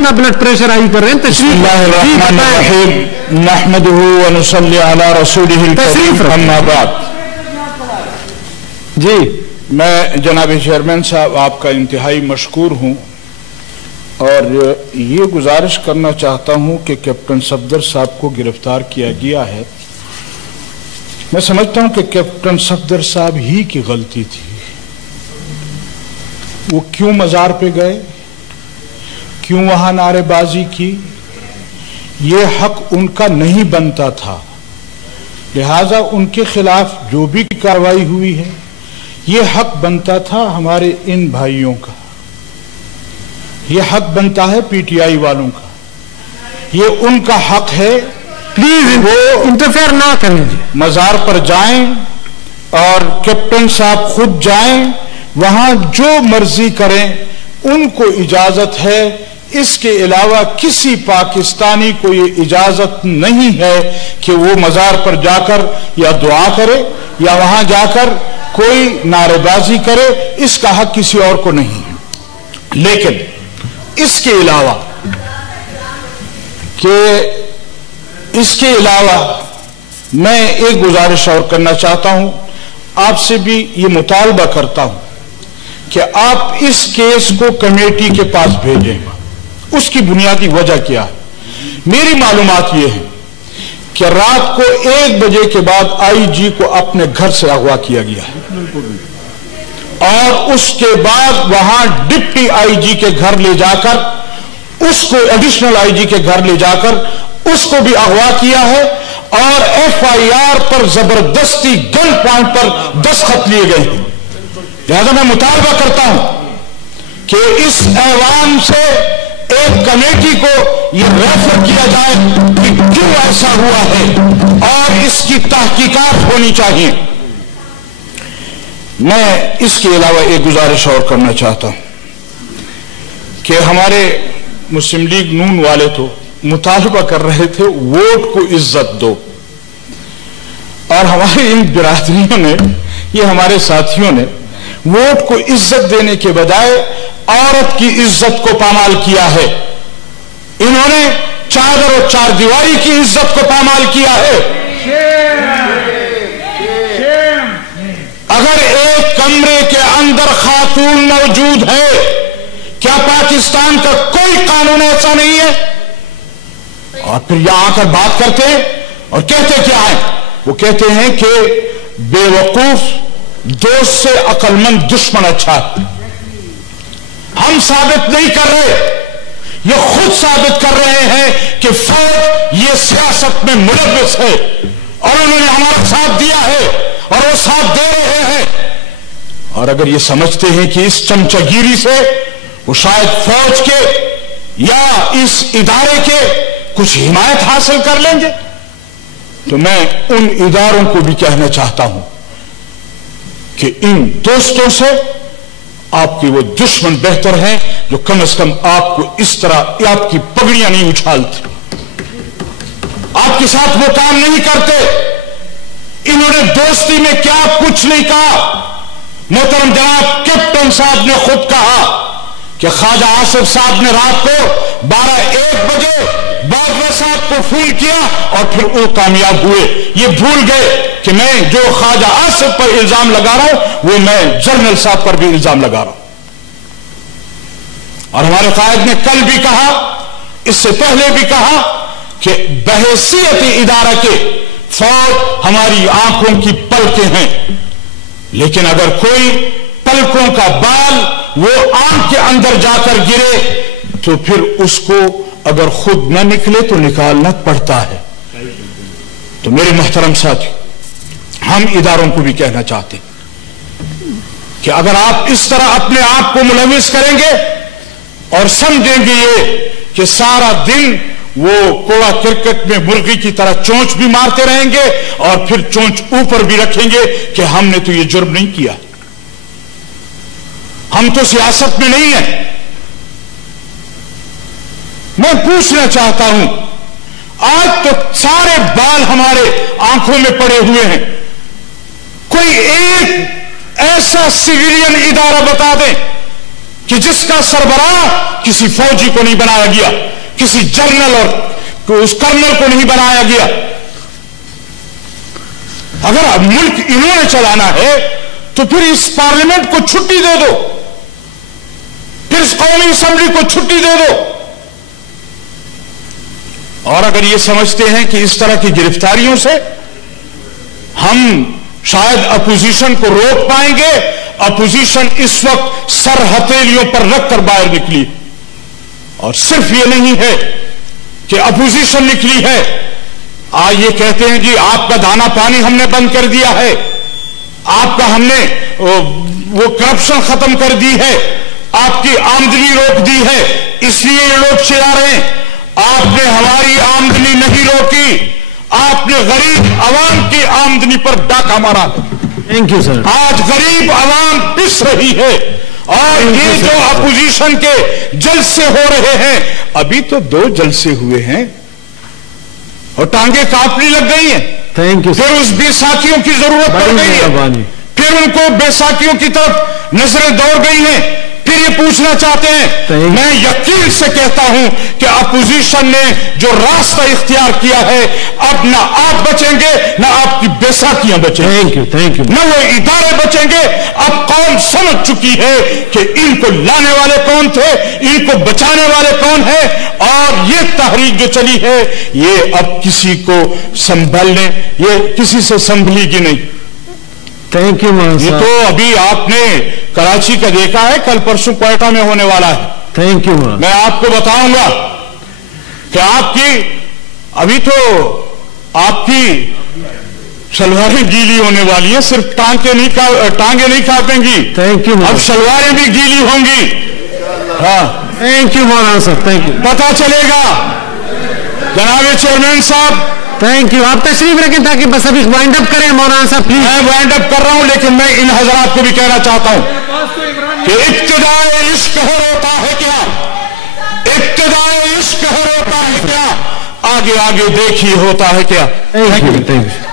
इतना blood pressure high कर रहे हैं? बिस्मिल्लाहिर्रहमानिर्रहीम नहमदुहु व नुसल्ली अला रसूलिहिल करीम अम्मा बाद। जी, मैं जनाब चेयरमैन साहब आपका इंतहाई मशकूर हूँ और ये गुजारिश करना चाहता हूँ कि कैप्टन सफदर साहब को गिरफ्तार किया गया है। मैं समझता हूँ कि कैप्टन सफदर साहब ही की गलती थी। वो क्यों मज़ार पे गए, क्यों वहां नारेबाजी की? ये हक उनका नहीं बनता था, लिहाजा उनके खिलाफ जो भी कार्रवाई हुई है ये हक बनता था हमारे इन भाइयों का, ये हक बनता है पीटीआई वालों का, ये उनका हक है। प्लीज वो इंटरफेयर ना करें। मज़ार पर जाएं और कैप्टन साहब खुद जाएं, वहां जो मर्जी करें, उनको इजाजत है। इसके अलावा किसी पाकिस्तानी को ये इजाजत नहीं है कि वो मज़ार पर जाकर या दुआ करे या वहां जाकर कोई नारेबाजी करे। इसका हक किसी और को नहीं है। लेकिन इसके अलावा मैं एक गुजारिश और करना चाहता हूं, आपसे भी ये मुतालबा करता हूं कि आप इस केस को कमेटी के पास भेजें। उसकी बुनियादी वजह क्या है? मेरी मालूमात ये है कि रात को 1 बजे के बाद आईजी को अपने घर से अगवा किया गया है और उसके बाद वहां डिप्टी आईजी के घर ले जाकर उसको, एडिशनल आईजी के घर ले जाकर उसको भी अगवा किया है और एफआईआर पर जबरदस्ती गन पॉइंट पर दस्तखत लिए गए हैं। लिहाजा मैं मुतालबा करता हूं कि इस ऐवान से एक कमेटी को यह रेफर किया जाए कि क्यों ऐसा हुआ है और इसकी तहकीकात होनी चाहिए। मैं इसके अलावा एक गुजारिश और करना चाहता हूं कि हमारे मुस्लिम लीग नून वाले तो मुतालबा कर रहे थे वोट को इज्जत दो, और हमारी इन बिरादरियों ने, ये हमारे साथियों ने वोट को इज्जत देने के बजाय औरत की इज्जत को पामाल किया है। इन्होंने चादर और चार दीवारी की इज्जत को पामाल किया है। अगर एक कमरे के अंदर खातून मौजूद है, क्या पाकिस्तान का कोई कानून ऐसा नहीं है? और फिर यहां आकर बात करते हैं और कहते क्या है? वो कहते हैं कि बेवकूफ दोस्त से अक्लमंद दुश्मन अच्छा है। हम साबित नहीं कर रहे, ये खुद साबित कर रहे हैं कि फौज ये सियासत में मुलव्वस है और उन्होंने हमारा साथ दिया है और वो साथ दे रहे हैं। और अगर ये समझते हैं कि इस चमचागिरी से वो शायद फौज के या इस इदारे के कुछ हिमायत हासिल कर लेंगे, तो मैं उन इदारों को भी कहना चाहता हूं कि इन दोस्तों से आपके वो दुश्मन बेहतर हैं जो कम से कम आपको इस तरह आपकी पगड़ियां नहीं उछालते, आपके साथ वो काम नहीं करते। इन्होंने दोस्ती में क्या कुछ नहीं कहा। मोहतरम जनाब कैप्टन साहब ने खुद कहा कि ख्वाजा आसिफ साहब ने रात को 12-1 बजे बाजवा साहब को फोन किया और फिर वो कामयाब हुए। ये भूल गए कि मैं जो ख्वाजा आसिफ पर इल्जाम लगा रहा हूं वो मैं जनरल साहब पर भी इल्जाम लगा रहा हूं। और हमारे कायद ने कल भी कहा, इससे पहले भी कहा कि बहैसियत इदारा के फौज हमारी आंखों की पलकें हैं, लेकिन अगर कोई पलकों का बाल वो आंख के अंदर जाकर गिरे तो फिर उसको अगर खुद न निकले तो निकालना पड़ता है। तो मेरे मोहतरम साथी, हम इदारों को भी कहना चाहते हैं कि अगर आप इस तरह अपने आप को मुलविस करेंगे और समझेंगे ये कि सारा दिन वो कोड़ा क्रिकेट में मुर्गी की तरह चोंच भी मारते रहेंगे और फिर चोंच ऊपर भी रखेंगे कि हमने तो ये जुर्म नहीं किया, हम तो सियासत में नहीं है। मैं पूछना चाहता हूं, आज तो सारे बाल हमारे आंखों में पड़े हुए हैं, कोई एक ऐसा सिविलियन इदारा बता दें कि जिसका सरबराह किसी फौजी को नहीं बनाया गया, किसी जनरल और उस कर्नल को नहीं बनाया गया। अगर अब मुल्क इन्होंने चलाना है तो फिर इस पार्लियामेंट को छुट्टी दे दो, फिर इस कौमी असेंबली को छुट्टी दे दो। और अगर ये समझते हैं कि इस तरह की गिरफ्तारियों से हम शायद अपोजिशन को रोक पाएंगे, अपोजिशन इस वक्त सर हथेलियों पर रखकर बाहर निकली। और सिर्फ ये नहीं है कि अपोजिशन निकली है, ये कहते हैं जी आपका दाना पानी हमने बंद कर दिया है, आपका हमने वो करप्शन खत्म कर दी है, आपकी आमदनी रोक दी है, इसलिए ये लोग चिल्ला रहे हैं। आपने हमारी आमदनी नहीं रोकी, आपने गरीब आवाम की आमदनी पर डाका मारा। Thank you sir. आज गरीब आवाम पिस रही है और ये जो अपोजिशन के जलसे हो रहे हैं, अभी तो 2 जलसे हुए हैं और टांगे कांपने लग गई हैं। Thank you. फिर उस बेसाखियों की जरूरत पड़ गई है, फिर उनको बेसाखियों की तरफ नजरें दौड़ गई हैं, फिर ये पूछना चाहते हैं। मैं यकीन से कहता हूं कि अपोजिशन ने जो रास्ता इख्तियार किया है, अब ना आप बचेंगे ना आपकी बेसाखियां बचेंगी। Thank you, thank you. ना वो इदारे बचेंगे। अब कौम समझ चुकी है कि इनको लाने वाले कौन थे, इनको बचाने वाले कौन है, और ये तहरीक जो चली है ये अब किसी को संभलने, ये किसी से संभलेगी नहीं। थैंक यू मान ये साहब। तो अभी आपने कराची का देखा है, कल परसों क्वेटा में होने वाला है। थैंक यू मान। मैं आपको बताऊंगा कि आपकी अभी तो आपकी सलवारें गीली होने वाली हैं, सिर्फ टांगे नहीं कांपेंगी। Thank you. अब सलवारें भी गीली होंगी। हाँ, थैंक यू मौलाना साहब, थैंक यू। पता चलेगा। जनाब चेयरमैन साहब, थैंक यू। आप तशरीफ रखें ताकि बस अभी वाइंड अप करें मौलाना साहब प्लीज। मैं वाइंड अप कर रहा हूं, लेकिन मैं इन हजरात को भी कहना चाहता हूं कि इब्तिदाए इश्क होता है क्या, इब्तिदाए इश्क होता है क्या, आगे आगे देखिए होता है क्या। Thank you, thank you.